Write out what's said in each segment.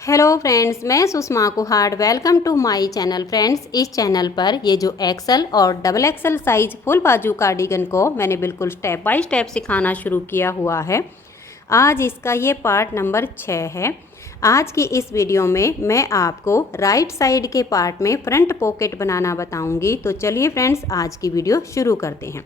Hello friends, मैं Sushma Kuhar. Welcome to my channel. Friends, इस channel पर ये जो एक्सल और डबल एक्सल साइज फुल बाजू कार्डिगन को मैंने बिल्कुल स्टेप बाय स्टेप सिखाना शुरू किया हुआ है। आज इसका ये पार्ट नंबर 6 है। आज की इस वीडियो में मैं आपको राइट साइड के पार्ट में फ्रंट पॉकेट बनाना बताऊंगी। तो चलिए फ्रेंड्स, आज की वीडियो शुरू करते हैं।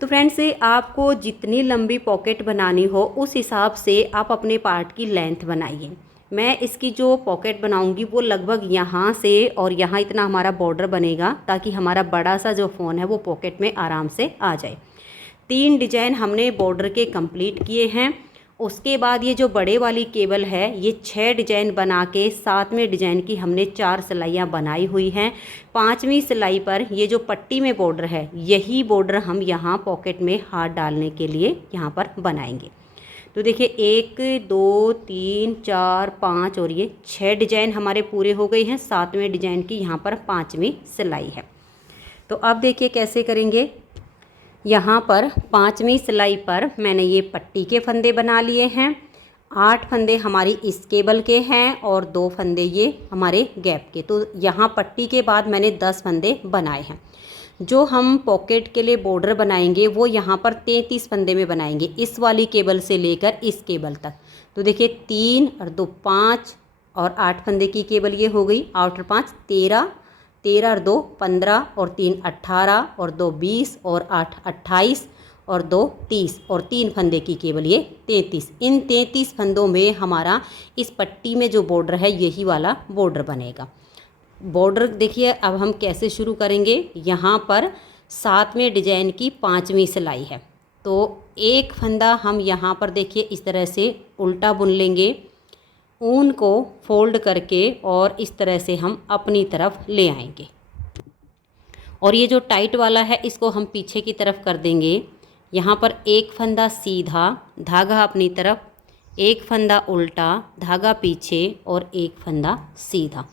तो फ्रेंड्स, आपको जितनी लंबी पॉकेट बनानी हो उस हिसाब से आप अपने पार्ट की लेंथ बनाइए। मैं इसकी जो पॉकेट बनाऊंगी वो लगभग यहाँ से और यहाँ इतना हमारा बॉर्डर बनेगा, ताकि हमारा बड़ा सा जो फ़ोन है वो पॉकेट में आराम से आ जाए। 3 डिजाइन हमने बॉर्डर के कंप्लीट किए हैं। उसके बाद ये जो बड़े वाली केबल है ये 6 डिजाइन बना के 7वें डिजाइन की हमने 4 सिलाइयाँ बनाई हुई हैं। 5वीं सिलाई पर ये जो पट्टी में बॉर्डर है यही बॉर्डर हम यहाँ पॉकेट में हाथ डालने के लिए यहाँ पर बनाएंगे। तो देखिए 1 2 3 4 5 और ये 6 डिजाइन हमारे पूरे हो गए हैं। 7वें डिजाइन की यहाँ पर 5वीं सिलाई है। तो अब देखिए कैसे करेंगे। यहाँ पर 5वीं सिलाई पर मैंने ये पट्टी के फंदे बना लिए हैं। 8 फंदे हमारी इस केबल के हैं और 2 फंदे ये हमारे गैप के। तो यहाँ पट्टी के बाद मैंने 10 फंदे बनाए हैं। जो हम पॉकेट के लिए बॉर्डर बनाएंगे वो यहाँ पर 33 फंदे में बनाएंगे, इस वाली केबल से लेकर इस केबल तक। तो देखिए 3 और 2 5 और 8 फंदे की केबल ये हो गई। 8 और 5 13, 13 और 2 15 और 3 18 और 2 20 और 8 28 और 2 30 और 3 फंदे की केबल ये 33। इन 33 फंदों में हमारा इस पट्टी में जो बॉर्डर है यही वाला बॉर्डर बनेगा। बॉर्डर देखिए अब हम कैसे शुरू करेंगे। यहाँ पर 7वें डिजाइन की 5वीं सिलाई है। तो एक फंदा हम यहाँ पर देखिए इस तरह से उल्टा बुन लेंगे, ऊन को फोल्ड करके, और इस तरह से हम अपनी तरफ ले आएंगे। और ये जो टाइट वाला है इसको हम पीछे की तरफ कर देंगे। यहाँ पर एक फंदा सीधा, धागा अपनी तरफ, एक फंदा उल्टा, धागा पीछे और एक फंदा सीधा।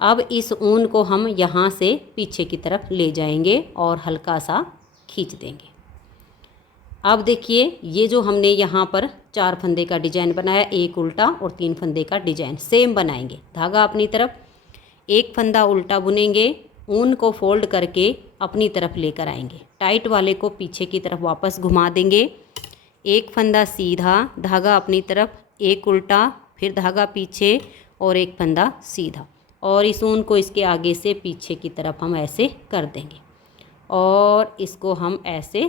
अब इस ऊन को हम यहाँ से पीछे की तरफ ले जाएंगे और हल्का सा खींच देंगे। अब देखिए ये जो हमने यहाँ पर 4 फंदे का डिजाइन बनाया, एक उल्टा और 3 फंदे का डिजाइन सेम बनाएंगे। धागा अपनी तरफ, एक फंदा उल्टा बुनेंगे, ऊन को फोल्ड करके अपनी तरफ लेकर आएंगे। टाइट वाले को पीछे की तरफ वापस घुमा देंगे। एक फंदा सीधा, धागा अपनी तरफ, एक उल्टा, फिर धागा पीछे और एक फंदा सीधा, और इस ऊन को इसके आगे से पीछे की तरफ हम ऐसे कर देंगे और इसको हम ऐसे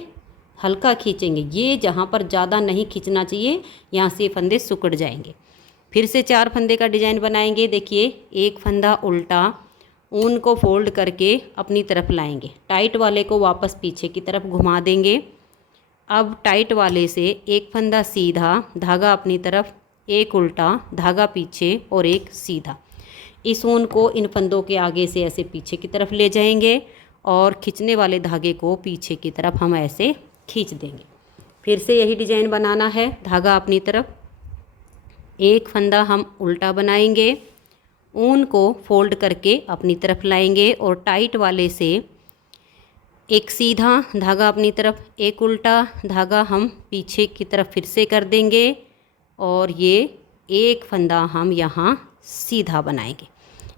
हल्का खींचेंगे। ये जहाँ पर ज़्यादा नहीं खींचना चाहिए, यहाँ से फंदे सिकुड़ जाएंगे। फिर से 4 फंदे का डिजाइन बनाएंगे। देखिए एक फंदा उल्टा, ऊन को फोल्ड करके अपनी तरफ लाएंगे, टाइट वाले को वापस पीछे की तरफ घुमा देंगे। अब टाइट वाले से एक फंदा सीधा, धागा अपनी तरफ, एक उल्टा, धागा पीछे और एक सीधा। इस ऊन को इन फंदों के आगे से ऐसे पीछे की तरफ ले जाएंगे और खींचने वाले धागे को पीछे की तरफ हम ऐसे खींच देंगे। फिर से यही डिजाइन बनाना है। धागा अपनी तरफ, एक फंदा हम उल्टा बनाएंगे, ऊन को फोल्ड करके अपनी तरफ लाएंगे और टाइट वाले से एक सीधा, धागा अपनी तरफ, एक उल्टा, धागा हम पीछे की तरफ फिर से कर देंगे और ये एक फंदा हम यहाँ सीधा बनाएंगे।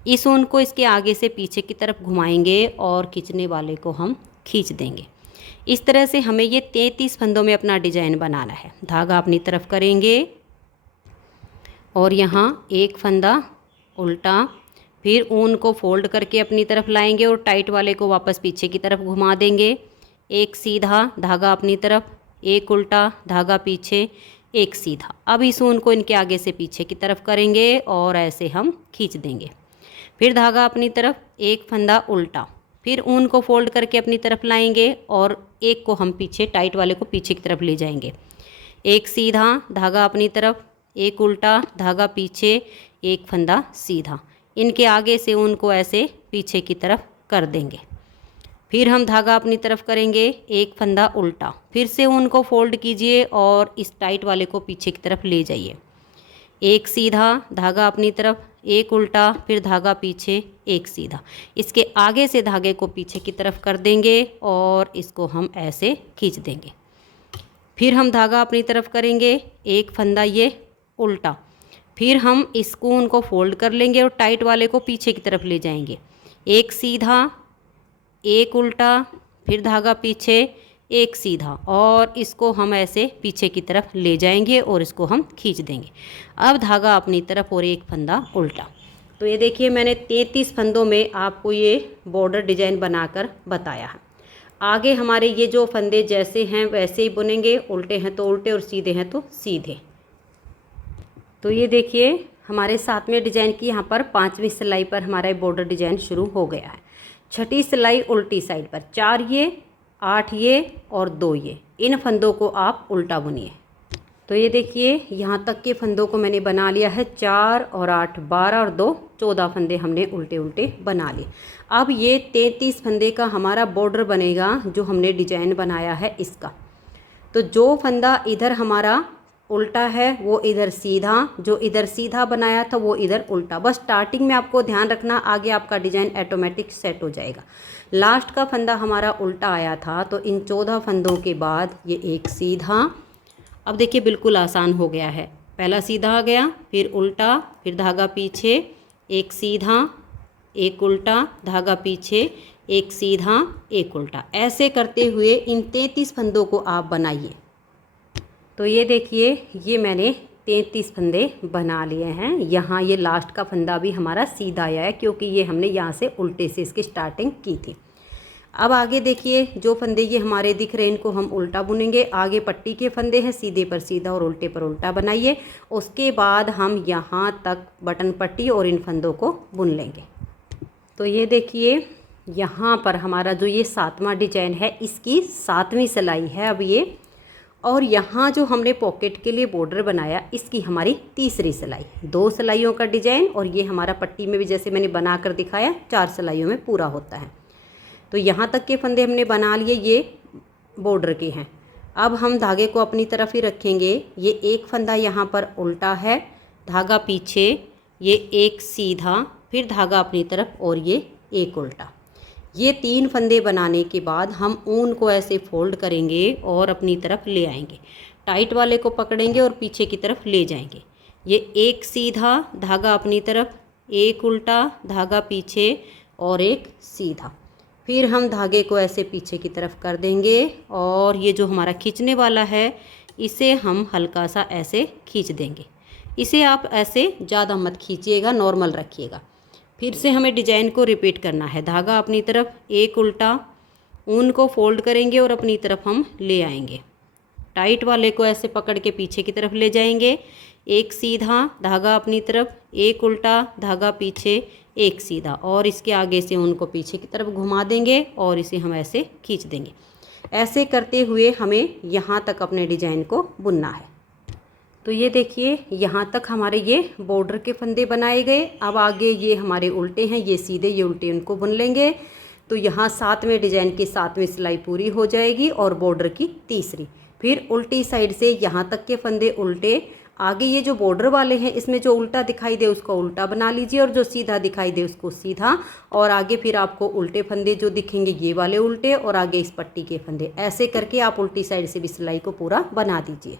इस ऊन को इसके आगे से पीछे की तरफ घुमाएंगे और खींचने वाले को हम खींच देंगे। इस तरह से हमें ये 33 फंदों में अपना डिजाइन बनाना है। धागा अपनी तरफ करेंगे और यहाँ एक फंदा उल्टा, फिर ऊन को फोल्ड करके अपनी तरफ लाएंगे और टाइट वाले को वापस पीछे की तरफ घुमा देंगे। एक सीधा, धागा अपनी तरफ, एक उल्टा, धागा पीछे, एक सीधा। अब इस ऊन को इनके आगे से पीछे की तरफ करेंगे और ऐसे हम खींच देंगे। फिर धागा अपनी तरफ, एक फंदा उल्टा, फिर ऊन को फोल्ड करके अपनी तरफ लाएंगे और एक को हम पीछे, टाइट वाले को पीछे की तरफ ले जाएंगे। एक सीधा, धागा अपनी तरफ, एक उल्टा, धागा पीछे, एक फंदा सीधा। इनके आगे से ऊन को ऐसे पीछे की तरफ कर देंगे। फिर हम धागा अपनी तरफ करेंगे, एक फंदा उल्टा, फिर से ऊन को फोल्ड कीजिए और इस टाइट वाले को पीछे की तरफ ले जाइए। एक सीधा, धागा अपनी तरफ, एक उल्टा, फिर धागा पीछे, एक सीधा। इसके आगे से धागे को पीछे की तरफ कर देंगे और इसको हम ऐसे खींच देंगे। फिर हम धागा अपनी तरफ करेंगे, एक फंदा ये उल्टा, फिर हम इस ऊन को फोल्ड कर लेंगे और टाइट वाले को पीछे की तरफ ले जाएंगे। एक सीधा, एक उल्टा, फिर धागा पीछे, एक सीधा, और इसको हम ऐसे पीछे की तरफ ले जाएंगे और इसको हम खींच देंगे। अब धागा अपनी तरफ और एक फंदा उल्टा। तो ये देखिए मैंने 33 फंदों में आपको ये बॉर्डर डिजाइन बनाकर बताया है। आगे हमारे ये जो फंदे जैसे हैं वैसे ही बुनेंगे, उल्टे हैं तो उल्टे और सीधे हैं तो सीधे। तो ये देखिए हमारे 7वें डिजाइन की यहाँ पर 5वीं सिलाई पर हमारा बॉर्डर डिजाइन शुरू हो गया है। 6ठी सिलाई उल्टी साइड पर, 4 ये, 8 ये और 2 ये, इन फंदों को आप उल्टा बुनिए। तो ये देखिए यहाँ तक के फंदों को मैंने बना लिया है। 4 और 8 12 और 2 14 फंदे हमने उल्टे उल्टे बना लिए। अब ये 33 फंदे का हमारा बॉर्डर बनेगा जो हमने डिजाइन बनाया है इसका। तो जो फंदा इधर हमारा उल्टा है वो इधर सीधा, जो इधर सीधा बनाया था वो इधर उल्टा। बस स्टार्टिंग में आपको ध्यान रखना, आगे आपका डिजाइन ऑटोमेटिक सेट हो जाएगा। लास्ट का फंदा हमारा उल्टा आया था, तो इन 14 फंदों के बाद ये एक सीधा। अब देखिए बिल्कुल आसान हो गया है। पहला सीधा आ गया, फिर उल्टा, फिर धागा पीछे, एक सीधा, एक उल्टा, धागा पीछे, एक सीधा, एक उल्टा। ऐसे करते हुए इन 33 फंदों को आप बनाइए। तो ये देखिए ये मैंने 33 फंदे बना लिए हैं। यहाँ ये लास्ट का फंदा भी हमारा सीधा आया है क्योंकि ये हमने यहाँ से उल्टे से इसकी स्टार्टिंग की थी। अब आगे देखिए जो फंदे ये हमारे दिख रहे हैं इनको हम उल्टा बुनेंगे। आगे पट्टी के फंदे हैं, सीधे पर सीधा और उल्टे पर उल्टा बनाइए। उसके बाद हम यहाँ तक बटन पट्टी और इन फंदों को बुन लेंगे। तो ये देखिए यहाँ पर हमारा जो ये 7वां डिजाइन है इसकी 7वीं सिलाई है अब ये। और यहाँ जो हमने पॉकेट के लिए बॉर्डर बनाया इसकी हमारी 3री सिलाई। 2 सिलाइयों का डिजाइन, और ये हमारा पट्टी में भी जैसे मैंने बनाकर दिखाया 4 सिलाइयों में पूरा होता है। तो यहाँ तक के फंदे हमने बना लिए, ये बॉर्डर के हैं। अब हम धागे को अपनी तरफ ही रखेंगे। ये एक फंदा यहाँ पर उल्टा है, धागा पीछे, ये एक सीधा, फिर धागा अपनी तरफ और ये एक उल्टा। ये 3 फंदे बनाने के बाद हम ऊन को ऐसे फोल्ड करेंगे और अपनी तरफ ले आएंगे। टाइट वाले को पकड़ेंगे और पीछे की तरफ ले जाएंगे। ये एक सीधा, धागा अपनी तरफ, एक उल्टा, धागा पीछे और एक सीधा। फिर हम धागे को ऐसे पीछे की तरफ कर देंगे और ये जो हमारा खींचने वाला है इसे हम हल्का सा ऐसे खींच देंगे। इसे आप ऐसे ज़्यादा मत खींचिएगा, नॉर्मल रखिएगा। फिर से हमें डिजाइन को रिपीट करना है। धागा अपनी तरफ, एक उल्टा, ऊन को फोल्ड करेंगे और अपनी तरफ हम ले आएंगे। टाइट वाले को ऐसे पकड़ के पीछे की तरफ ले जाएंगे। एक सीधा, धागा अपनी तरफ, एक उल्टा, धागा पीछे, एक सीधा, और इसके आगे से ऊन को पीछे की तरफ घुमा देंगे और इसे हम ऐसे खींच देंगे। ऐसे करते हुए हमें यहाँ तक अपने डिजाइन को बुनना है। तो ये देखिए यहाँ तक हमारे ये बॉर्डर के फंदे बनाए गए। अब आगे ये हमारे उल्टे हैं, ये सीधे, ये उल्टे, उनको बुन लेंगे। तो यहाँ 7वें डिजाइन की 7वीं सिलाई पूरी हो जाएगी और बॉर्डर की 3री। फिर उल्टी साइड से यहाँ तक के फंदे उल्टे। आगे ये जो बॉर्डर वाले हैं इसमें जो उल्टा दिखाई दे उसको उल्टा बना लीजिए और जो सीधा दिखाई दे उसको सीधा। और आगे फिर आपको उल्टे फंदे जो दिखेंगे ये वाले उल्टे, और आगे इस पट्टी के फंदे। ऐसे करके आप उल्टी साइड से भी सिलाई को पूरा बना दीजिए।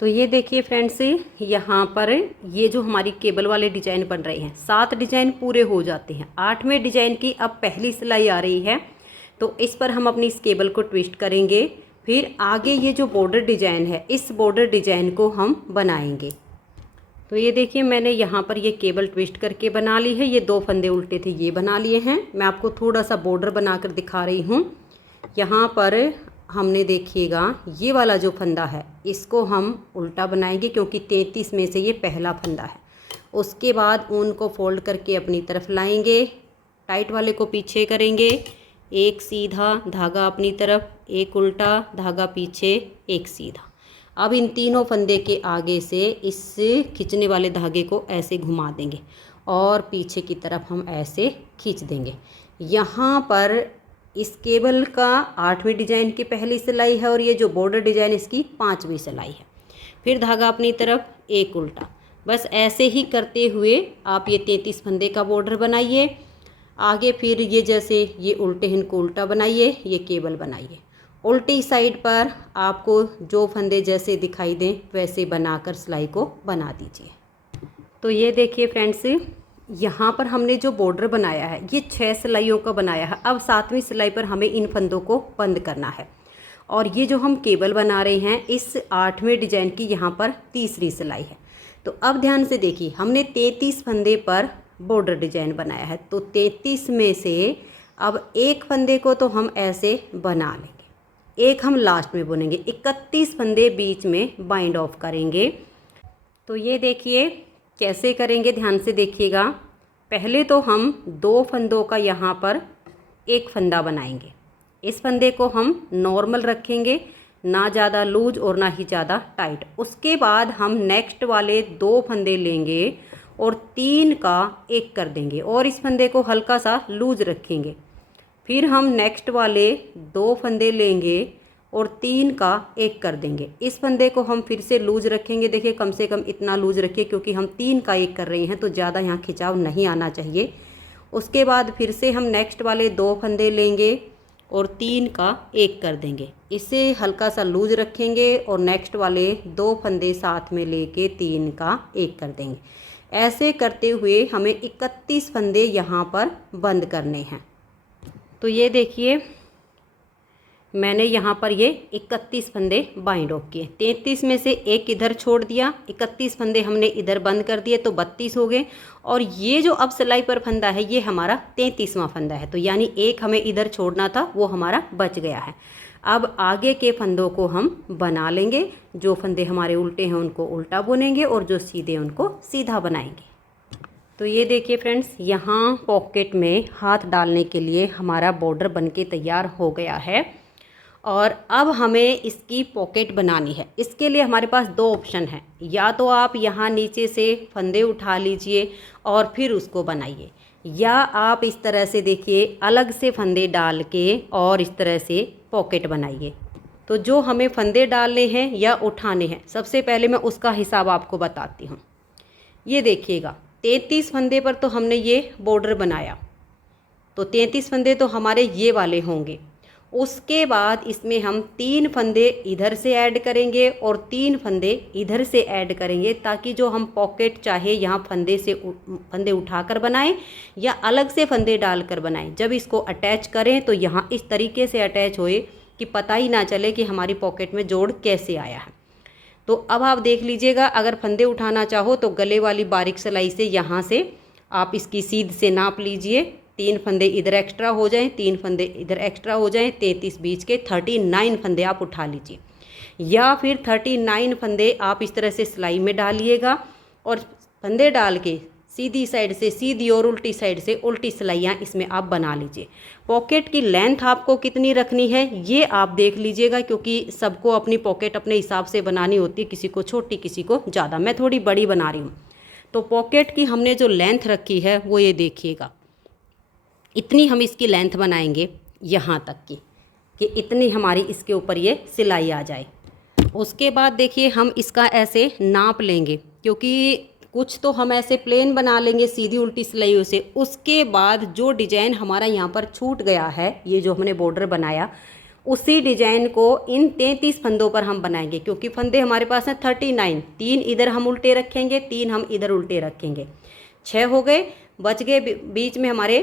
तो ये देखिए फ्रेंड्स यहाँ पर ये जो हमारी केबल वाले डिजाइन बन रहे हैं, 7 डिजाइन पूरे हो जाते हैं। 8वें डिजाइन की अब पहली सिलाई आ रही है, तो इस पर हम अपनी इस केबल को ट्विस्ट करेंगे। फिर आगे ये जो बॉर्डर डिजाइन है इस बॉर्डर डिजाइन को हम बनाएंगे। तो ये देखिए मैंने यहाँ पर ये केबल ट्विस्ट करके बना ली है। ये 2 फंदे उल्टे थे ये बना लिए हैं। मैं आपको थोड़ा सा बॉर्डर बनाकर दिखा रही हूँ। यहाँ पर हमने देखिएगा ये वाला जो फंदा है इसको हम उल्टा बनाएंगे क्योंकि 33 में से ये पहला फंदा है। उसके बाद ऊन को फोल्ड करके अपनी तरफ लाएंगे, टाइट वाले को पीछे करेंगे, एक सीधा, धागा अपनी तरफ, एक उल्टा, धागा पीछे, एक सीधा। अब इन तीनों फंदे के आगे से इस खींचने वाले धागे को ऐसे घुमा देंगे और पीछे की तरफ हम ऐसे खींच देंगे। यहाँ पर इस केबल का 8वें डिजाइन की पहली सिलाई है और ये जो बॉर्डर डिजाइन इसकी 5वीं सिलाई है। फिर धागा अपनी तरफ, एक उल्टा। बस ऐसे ही करते हुए आप ये 33 फंदे का बॉर्डर बनाइए। आगे फिर ये जैसे ये उल्टे हैं इनको उल्टा बनाइए, ये केबल बनाइए। उल्टी साइड पर आपको जो फंदे जैसे दिखाई दें वैसे बनाकर सिलाई को बना दीजिए। तो ये देखिए फ्रेंड्स, यहाँ पर हमने जो बॉर्डर बनाया है ये 6 सिलाइयों का बनाया है। अब 7वीं सिलाई पर हमें इन फंदों को बंद करना है। और ये जो हम केबल बना रहे हैं इस 8वें डिजाइन की यहाँ पर तीसरी सिलाई है। तो अब ध्यान से देखिए, हमने 33 फंदे पर बॉर्डर डिजाइन बनाया है। तो 33 में से अब एक फंदे को तो हम ऐसे बना लेंगे, एक हम लास्ट में बुनेंगे, 31 फंदे बीच में बाइंड ऑफ करेंगे। तो ये देखिए कैसे करेंगे, ध्यान से देखिएगा। पहले तो हम 2 फंदों का यहाँ पर एक फंदा बनाएंगे। इस फंदे को हम नॉर्मल रखेंगे, ना ज़्यादा लूज और ना ही ज़्यादा टाइट। उसके बाद हम नेक्स्ट वाले 2 फंदे लेंगे और 3 का एक कर देंगे और इस फंदे को हल्का सा लूज रखेंगे। फिर हम नेक्स्ट वाले 2 फंदे लेंगे और 3 का एक कर देंगे। इस फंदे को हम फिर से लूज रखेंगे। देखिए कम से कम इतना लूज रखिए क्योंकि हम 3 का एक कर रहे हैं तो ज़्यादा यहाँ खिंचाव नहीं आना चाहिए। उसके बाद फिर से हम नेक्स्ट वाले 2 फंदे लेंगे और 3 का एक कर देंगे। इसे हल्का सा लूज रखेंगे और नेक्स्ट वाले 2 फंदे साथ में लेके 3 का एक कर देंगे। ऐसे करते हुए हमें 31 फंदे यहाँ पर बंद करने हैं। तो ये देखिए मैंने यहाँ पर ये 31 फंदे बाइंड ऑफ किए। 33 में से एक इधर छोड़ दिया, 31 फंदे हमने इधर बंद कर दिए तो 32 हो गए। और ये जो अब सिलाई पर फंदा है ये हमारा 33वां फंदा है। तो यानी एक हमें इधर छोड़ना था, वो हमारा बच गया है। अब आगे के फंदों को हम बना लेंगे। जो फंदे हमारे उल्टे हैं उनको उल्टा बुनेंगे और जो सीधे उनको सीधा बनाएंगे। तो ये देखिए फ्रेंड्स, यहाँ पॉकेट में हाथ डालने के लिए हमारा बॉर्डर बनके तैयार हो गया है। और अब हमें इसकी पॉकेट बनानी है। इसके लिए हमारे पास 2 ऑप्शन हैं। या तो आप यहाँ नीचे से फंदे उठा लीजिए और फिर उसको बनाइए, या आप इस तरह से देखिए अलग से फंदे डाल के और इस तरह से पॉकेट बनाइए। तो जो हमें फंदे डालने हैं या उठाने हैं, सबसे पहले मैं उसका हिसाब आपको बताती हूँ। ये देखिएगा 33 फंदे पर तो हमने ये बॉर्डर बनाया, तो 33 फंदे तो हमारे ये वाले होंगे। उसके बाद इसमें हम 3 फंदे इधर से ऐड करेंगे और 3 फंदे इधर से ऐड करेंगे, ताकि जो हम पॉकेट चाहे यहाँ फंदे उठाकर बनाएं या अलग से फंदे डालकर बनाएं। जब इसको अटैच करें तो यहाँ इस तरीके से अटैच होए कि पता ही ना चले कि हमारी पॉकेट में जोड़ कैसे आया है। तो अब आप देख लीजिएगा, अगर फंदे उठाना चाहो तो गले वाली बारीक सिलाई से यहाँ से आप इसकी सीध से नाप लीजिए। 3 फंदे इधर एक्स्ट्रा हो जाएं, 3 फंदे इधर एक्स्ट्रा हो जाएं, 33 बीच के 39 फंदे आप उठा लीजिए। या फिर 39 फंदे आप इस तरह से सिलाई में डालिएगा और फंदे डाल के सीधी साइड से सीधी और उल्टी साइड से उल्टी सिलाइयाँ इसमें आप बना लीजिए। पॉकेट की लेंथ आपको कितनी रखनी है ये आप देख लीजिएगा, क्योंकि सबको अपनी पॉकेट अपने हिसाब से बनानी होती है, किसी को छोटी किसी को ज़्यादा। मैं थोड़ी बड़ी बना रही हूँ। तो पॉकेट की हमने जो लेंथ रखी है वो ये देखिएगा, इतनी हम इसकी लेंथ बनाएंगे यहाँ तक की कि इतनी हमारी इसके ऊपर ये सिलाई आ जाए। उसके बाद देखिए हम इसका ऐसे नाप लेंगे, क्योंकि कुछ तो हम ऐसे प्लेन बना लेंगे सीधी उल्टी सिलाइयों से। उसके बाद जो डिजाइन हमारा यहाँ पर छूट गया है, ये जो हमने बॉर्डर बनाया, उसी डिजाइन को इन 33 फंदों पर हम बनाएंगे। क्योंकि फंदे हमारे पास हैं 39, 3 इधर हम उल्टे रखेंगे, 3 हम इधर उल्टे रखेंगे, 6 हो गए। बच गए बीच में हमारे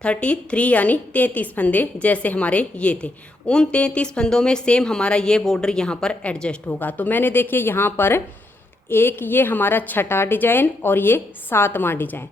33 यानी 33 फंदे जैसे हमारे ये थे। उन 33 फंदों में सेम हमारा ये बॉर्डर यहाँ पर एडजस्ट होगा। तो मैंने देखिए यहाँ पर एक ये हमारा 6ठा डिजाइन और ये 7वां डिजाइन,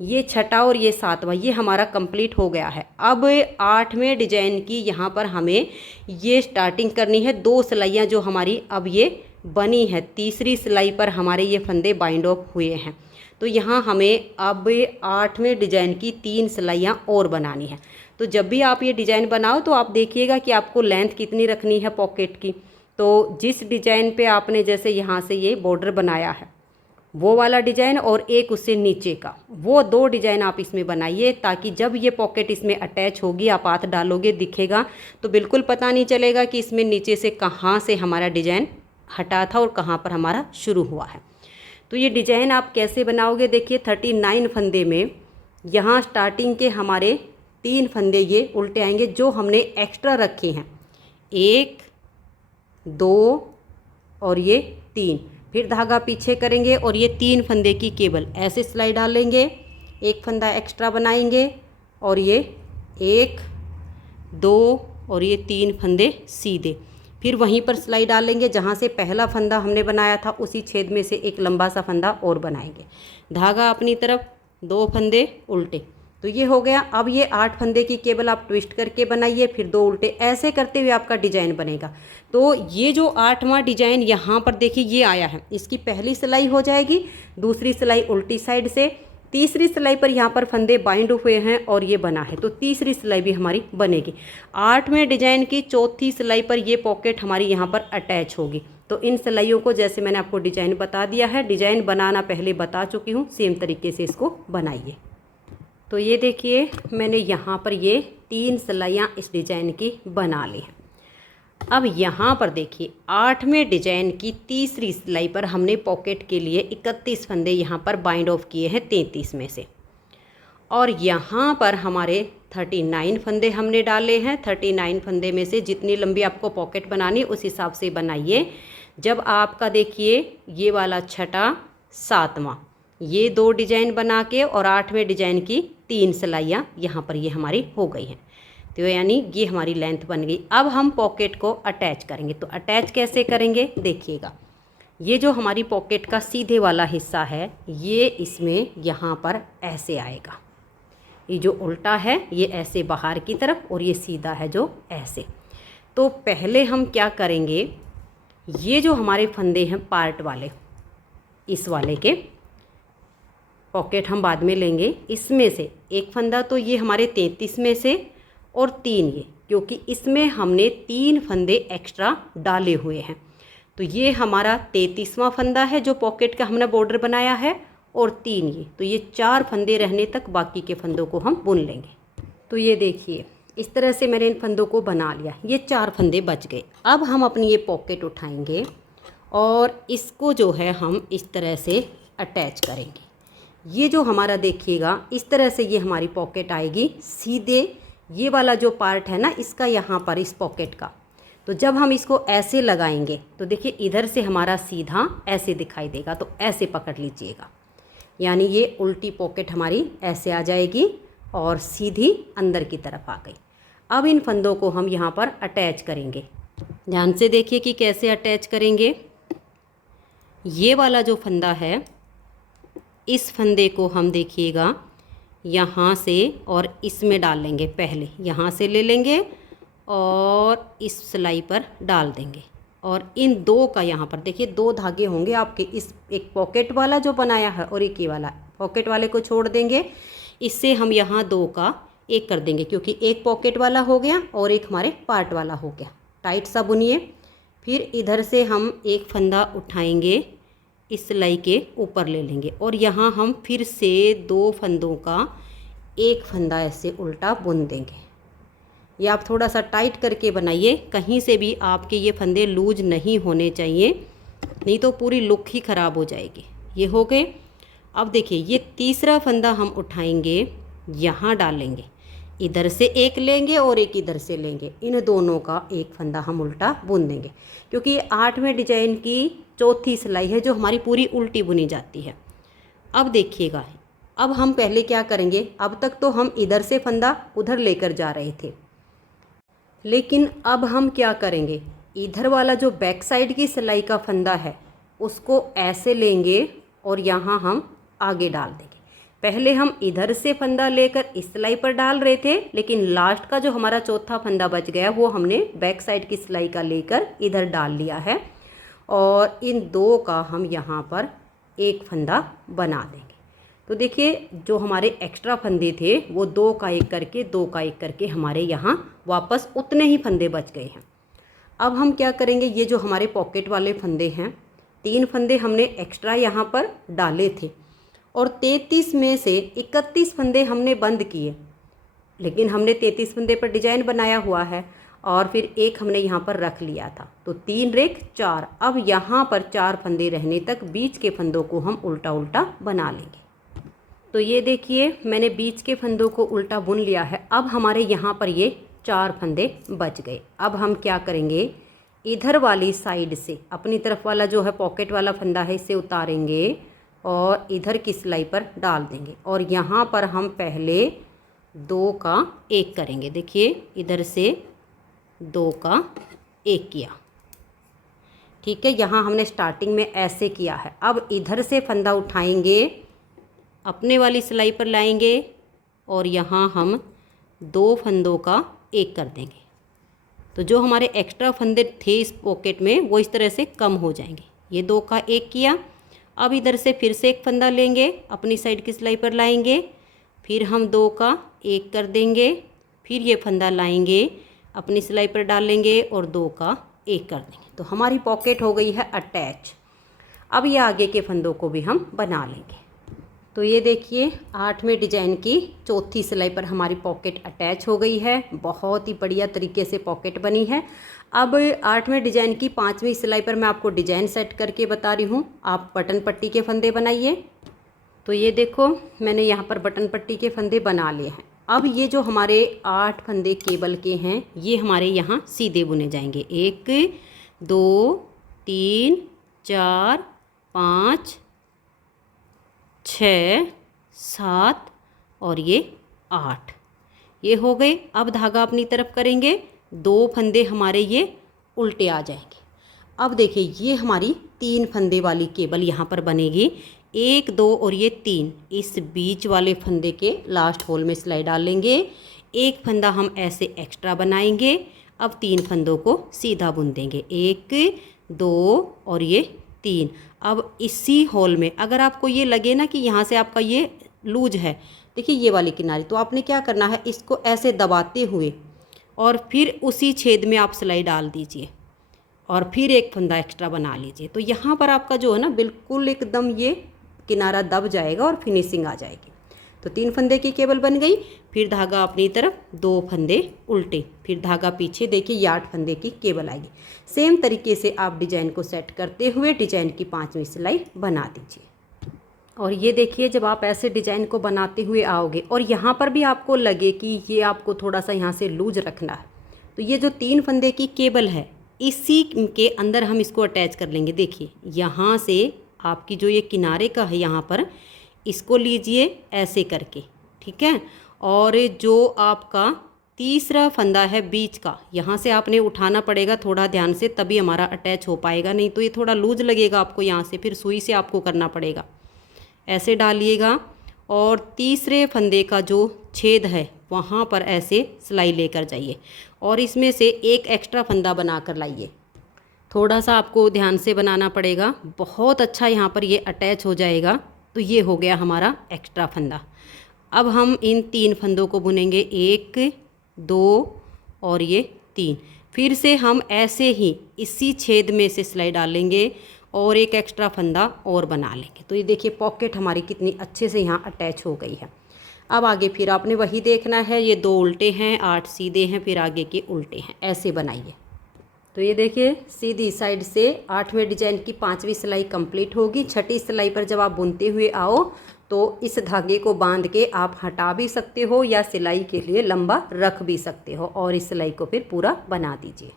ये 6ठा और ये 7वां, ये हमारा कंप्लीट हो गया है। अब 8वें डिजाइन की यहाँ पर हमें ये स्टार्टिंग करनी है। 2 सिलाइयाँ जो हमारी अब ये बनी है, तीसरी सिलाई पर हमारे ये फंदे बाइंड ऑफ हुए हैं। तो यहाँ हमें अब 8वें डिजाइन की 3 सिलाइयाँ और बनानी है। तो जब भी आप ये डिजाइन बनाओ तो आप देखिएगा कि आपको लेंथ कितनी रखनी है पॉकेट की। तो जिस डिजाइन पे आपने जैसे यहाँ से ये बॉर्डर बनाया है वो वाला डिजाइन और एक उससे नीचे का, वो 2 डिजाइन आप इसमें बनाइए, ताकि जब ये पॉकेट इसमें अटैच होगी, आप हाथ डालोगे दिखेगा तो बिल्कुल पता नहीं चलेगा कि इसमें नीचे से कहाँ से हमारा डिजाइन हटा था और कहाँ पर हमारा शुरू हुआ है। तो ये डिजाइन आप कैसे बनाओगे, देखिए 39 फंदे में यहाँ स्टार्टिंग के हमारे 3 फंदे ये उल्टे आएंगे जो हमने एक्स्ट्रा रखे हैं, 1 2 और ये 3। फिर धागा पीछे करेंगे और ये 3 फंदे की केबल ऐसे सिलाई डालेंगे, एक फंदा एक्स्ट्रा बनाएंगे और ये 1 2 और ये 3 फंदे सीधे, फिर वहीं पर सिलाई डालेंगे जहाँ से पहला फंदा हमने बनाया था, उसी छेद में से एक लंबा सा फंदा और बनाएंगे, धागा अपनी तरफ, 2 फंदे उल्टे। तो ये हो गया। अब ये 8 फंदे की केबल आप ट्विस्ट करके बनाइए, फिर 2 उल्टे, ऐसे करते हुए आपका डिजाइन बनेगा। तो ये जो 8वां डिजाइन यहाँ पर देखिए ये आया है, इसकी पहली सिलाई हो जाएगी, दूसरी सिलाई उल्टी साइड से, तीसरी सिलाई पर यहाँ पर फंदे बाइंड हुए हैं और ये बना है, तो तीसरी सिलाई भी हमारी बनेगी। 8वें डिजाइन की चौथी सिलाई पर ये पॉकेट हमारी यहाँ पर अटैच होगी। तो इन सिलाइयों को जैसे मैंने आपको डिजाइन बता दिया है, डिजाइन बनाना पहले बता चुकी हूँ, सेम तरीके से इसको बनाइए। तो ये देखिए मैंने यहाँ पर ये 3 सिलाइयाँ इस डिजाइन की बना ली हैं। अब यहाँ पर देखिए 8वें डिजाइन की तीसरी सिलाई पर हमने पॉकेट के लिए 31 फंदे यहाँ पर बाइंड ऑफ किए हैं 33 में से, और यहाँ पर हमारे 39 फंदे हमने डाले हैं। 39 फंदे में से जितनी लंबी आपको पॉकेट बनानी उस हिसाब से बनाइए। जब आपका देखिए ये वाला छठा, 7वां, ये 2 डिजाइन बना के और 8वें डिजाइन की 3 सिलाइयाँ यहाँ पर ये हमारी हो गई हैं, तो यानी ये हमारी लेंथ बन गई। अब हम पॉकेट को अटैच करेंगे। तो अटैच कैसे करेंगे देखिएगा, ये जो हमारी पॉकेट का सीधे वाला हिस्सा है ये इसमें यहाँ पर ऐसे आएगा, ये जो उल्टा है ये ऐसे बाहर की तरफ और ये सीधा है जो ऐसे। तो पहले हम क्या करेंगे, ये जो हमारे फंदे हैं पार्ट वाले, इस वाले के पॉकेट हम बाद में लेंगे, इसमें से एक फंदा तो ये हमारे 33 में से और 3 ये, क्योंकि इसमें हमने 3 फंदे एक्स्ट्रा डाले हुए हैं, तो ये हमारा 33वां फंदा है जो पॉकेट का हमने बॉर्डर बनाया है, और 3 ये, तो ये 4 फंदे रहने तक बाकी के फंदों को हम बुन लेंगे। तो ये देखिए इस तरह से मैंने इन फंदों को बना लिया, ये 4 फंदे बच गए। अब हम अपनी ये पॉकेट उठाएंगे और इसको जो है हम इस तरह से अटैच करेंगे। ये जो हमारा देखिएगा इस तरह से ये हमारी पॉकेट आएगी सीधे, ये वाला जो पार्ट है ना इसका यहाँ पर इस पॉकेट का, तो जब हम इसको ऐसे लगाएंगे तो देखिए इधर से हमारा सीधा ऐसे दिखाई देगा, तो ऐसे पकड़ लीजिएगा, यानी ये उल्टी पॉकेट हमारी ऐसे आ जाएगी और सीधी अंदर की तरफ आ गई। अब इन फंदों को हम यहाँ पर अटैच करेंगे, ध्यान से देखिए कि कैसे अटैच करेंगे। ये वाला जो फंदा है इस फंदे को हम देखिएगा यहाँ से और इसमें डाल लेंगे, पहले यहाँ से ले लेंगे और इस सिलाई पर डाल देंगे, और इन 2 का यहाँ पर देखिए 2 धागे होंगे आपके, इस एक पॉकेट वाला जो बनाया है और एक ये वाला, पॉकेट वाले को छोड़ देंगे, इससे हम यहाँ 2 का 1 कर देंगे, क्योंकि एक पॉकेट वाला हो गया और एक हमारे पार्ट वाला हो गया। टाइट सा बुनिए, फिर इधर से हम एक फंदा उठाएंगे, इस सिलाई के ऊपर ले लेंगे और यहाँ हम फिर से 2 फंदों का 1 फंदा ऐसे उल्टा बुन देंगे। ये आप थोड़ा सा टाइट करके बनाइए, कहीं से भी आपके ये फंदे लूज नहीं होने चाहिए, नहीं तो पूरी लुक ही ख़राब हो जाएगी। ये हो गए। अब देखिए ये तीसरा फंदा हम उठाएंगे, यहाँ डालेंगे, इधर से एक लेंगे और एक इधर से लेंगे, इन दोनों का 1 फंदा हम उल्टा बुन देंगे, क्योंकि ये 8वें डिजाइन की चौथी सिलाई है जो हमारी पूरी उल्टी बुनी जाती है। अब देखिएगा, अब हम पहले क्या करेंगे, अब तक तो हम इधर से फंदा उधर लेकर जा रहे थे, लेकिन अब हम क्या करेंगे, इधर वाला जो बैक साइड की सिलाई का फंदा है उसको ऐसे लेंगे और यहाँ हम आगे डाल देंगे। पहले हम इधर से फंदा लेकर इस सिलाई पर डाल रहे थे, लेकिन लास्ट का जो हमारा चौथा फंदा बच गया वो हमने बैक साइड की सिलाई का लेकर इधर डाल लिया है, और इन 2 का हम यहाँ पर 1 फंदा बना देंगे। तो देखिए जो हमारे एक्स्ट्रा फंदे थे वो 2 का 1 करके 2 का 1 करके हमारे यहाँ वापस उतने ही फंदे बच गए हैं। अब हम क्या करेंगे, ये जो हमारे पॉकेट वाले फंदे हैं, 3 फंदे हमने एक्स्ट्रा यहाँ पर डाले थे और 33 में से 31 फंदे हमने बंद किए, लेकिन हमने 33 फंदे पर डिजाइन बनाया हुआ है और फिर 1 हमने यहाँ पर रख लिया था, तो 3 रेख 4। अब यहाँ पर 4 फंदे रहने तक बीच के फंदों को हम उल्टा उल्टा बना लेंगे। तो ये देखिए मैंने बीच के फंदों को उल्टा बुन लिया है। अब हमारे यहाँ पर ये 4 फंदे बच गए। अब हम क्या करेंगे, इधर वाली साइड से अपनी तरफ वाला जो है पॉकेट वाला फंदा है इसे उतारेंगे और इधर की सिलाई पर डाल देंगे और यहाँ पर हम पहले 2 का 1 करेंगे। देखिए इधर से 2 का 1 किया, ठीक है। यहाँ हमने स्टार्टिंग में ऐसे किया है। अब इधर से फंदा उठाएंगे, अपने वाली सिलाई पर लाएंगे और यहाँ हम 2 फंदों का 1 कर देंगे। तो जो हमारे एक्स्ट्रा फंदे थे इस पॉकेट में वो इस तरह से कम हो जाएंगे। ये 2 का 1 किया। अब इधर से फिर से एक फंदा लेंगे, अपनी साइड की सिलाई पर लाएंगे, फिर हम 2 का 1 कर देंगे, फिर ये फंदा लाएंगे, अपनी सिलाई पर डालेंगे और 2 का 1 कर देंगे। तो हमारी पॉकेट हो गई है अटैच। अब ये आगे के फंदों को भी हम बना लेंगे। तो ये देखिए 8वें डिजाइन की चौथी सिलाई पर हमारी पॉकेट अटैच हो गई है। बहुत ही बढ़िया तरीके से पॉकेट बनी है। अब 8वें डिजाइन की 5वीं सिलाई पर मैं आपको डिजाइन सेट करके बता रही हूँ। आप बटन पट्टी के फंदे बनाइए। तो ये देखो मैंने यहाँ पर बटन पट्टी के फंदे बना लिए हैं। अब ये जो हमारे 8 फंदे केबल के हैं ये हमारे यहाँ सीधे बुने जाएंगे। 1 2 3 4 5 6 7 और ये 8, ये हो गए। अब धागा अपनी तरफ करेंगे, 2 फंदे हमारे ये उल्टे आ जाएंगे। अब देखिए ये हमारी 3 फंदे वाली केबल यहाँ पर बनेगी। 1 2 और ये 3 इस बीच वाले फंदे के लास्ट होल में सिलाई डालेंगे। एक फंदा हम ऐसे एक्स्ट्रा बनाएंगे। अब 3 फंदों को सीधा बुन देंगे, 1 2 और ये 3। अब इसी होल में अगर आपको ये लगे ना कि यहाँ से आपका ये लूज है, देखिए ये वाली किनारी, तो आपने क्या करना है इसको ऐसे दबाते हुए और फिर उसी छेद में आप सिलाई डाल दीजिए और फिर एक फंदा एक्स्ट्रा बना लीजिए। तो यहाँ पर आपका जो है ना बिल्कुल एकदम ये किनारा दब जाएगा और फिनिशिंग आ जाएगी। तो 3 फंदे की केबल बन गई। फिर धागा अपनी तरफ, 2 फंदे उल्टे, फिर धागा पीछे, देखिए ये 8 फंदे की केबल आएगी। सेम तरीके से आप डिजाइन को सेट करते हुए डिजाइन की 5वीं सिलाई बना दीजिए। और ये देखिए जब आप ऐसे डिजाइन को बनाते हुए आओगे और यहाँ पर भी आपको लगे कि ये आपको थोड़ा सा यहाँ से लूज रखना है, तो ये जो 3 फंदे की केबल है इसी के अंदर हम इसको अटैच कर लेंगे। देखिए यहाँ से आपकी जो ये किनारे का है यहाँ पर इसको लीजिए ऐसे करके, ठीक है। और जो आपका तीसरा फंदा है बीच का, यहाँ से आपने उठाना पड़ेगा थोड़ा ध्यान से, तभी हमारा अटैच हो पाएगा, नहीं तो ये थोड़ा लूज लगेगा आपको यहाँ से, फिर सुई से आपको करना पड़ेगा। ऐसे डालिएगा और तीसरे फंदे का जो छेद है वहाँ पर ऐसे सिलाई लेकर जाइए और इसमें से एक एक्स्ट्रा फंदा बना कर लाइए। थोड़ा सा आपको ध्यान से बनाना पड़ेगा, बहुत अच्छा यहाँ पर ये अटैच हो जाएगा। तो ये हो गया हमारा एक्स्ट्रा फंदा। अब हम इन 3 फंदों को बुनेंगे, 1 2 और ये 3। फिर से हम ऐसे ही इसी छेद में से सिलाई डालेंगे और एक एक्स्ट्रा फंदा और बना लेंगे। तो ये देखिए पॉकेट हमारी कितनी अच्छे से यहाँ अटैच हो गई है। अब आगे फिर आपने वही देखना है, ये 2 उल्टे हैं, 8 सीधे हैं, फिर आगे के उल्टे हैं, ऐसे बनाइए। तो ये देखिए सीधी साइड से 8वें डिजाइन की 5वीं सिलाई कंप्लीट होगी। 6ठी सिलाई पर जब आप बुनते हुए आओ तो इस धागे को बांध के आप हटा भी सकते हो या सिलाई के लिए लंबा रख भी सकते हो और इस सिलाई को फिर पूरा बना दीजिए।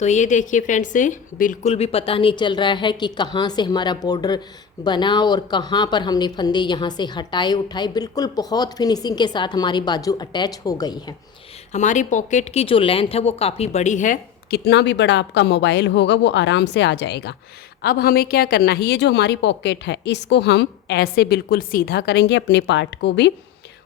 तो ये देखिए फ्रेंड्स, बिल्कुल भी पता नहीं चल रहा है कि कहाँ से हमारा बॉर्डर बना और कहाँ पर हमने फंदे यहाँ से हटाए उठाए। बिल्कुल बहुत फिनिशिंग के साथ हमारी बाजू अटैच हो गई है। हमारी पॉकेट की जो लेंथ है वो काफ़ी बड़ी है, कितना भी बड़ा आपका मोबाइल होगा वो आराम से आ जाएगा। अब हमें क्या करना है, ये जो हमारी पॉकेट है इसको हम ऐसे बिल्कुल सीधा करेंगे अपने पार्ट को भी,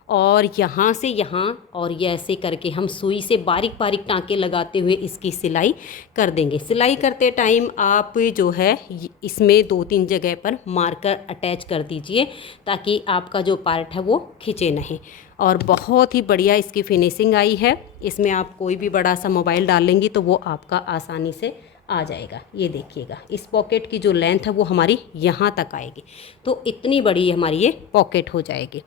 और यहाँ से यहाँ और ये ऐसे करके हम सुई से बारीक बारीक टाँके लगाते हुए इसकी सिलाई कर देंगे। सिलाई करते टाइम आप जो है इसमें 2-3 जगह पर मार्कर अटैच कर दीजिए ताकि आपका जो पार्ट है वो खिंचे नहीं। और बहुत ही बढ़िया इसकी फिनिशिंग आई है। इसमें आप कोई भी बड़ा सा मोबाइल डालेंगी तो वो आपका आसानी से आ जाएगा। ये देखिएगा इस पॉकेट की जो लेंथ है वो हमारी यहाँ तक आएगी। तो इतनी बड़ी हमारी ये पॉकेट हो जाएगी।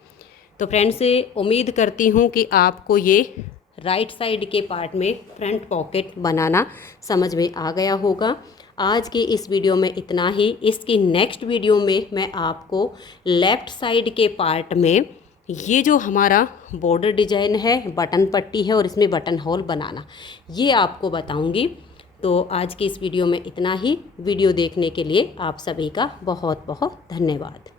तो फ्रेंड्स, उम्मीद करती हूँ कि आपको ये राइट साइड के पार्ट में फ्रंट पॉकेट बनाना समझ में आ गया होगा। आज की इस वीडियो में इतना ही। इसकी नेक्स्ट वीडियो में मैं आपको लेफ़्ट साइड के पार्ट में ये जो हमारा बॉर्डर डिजाइन है, बटन पट्टी है और इसमें बटन होल बनाना, ये आपको बताऊंगी। तो आज की इस वीडियो में इतना ही। वीडियो देखने के लिए आप सभी का बहुत बहुत धन्यवाद।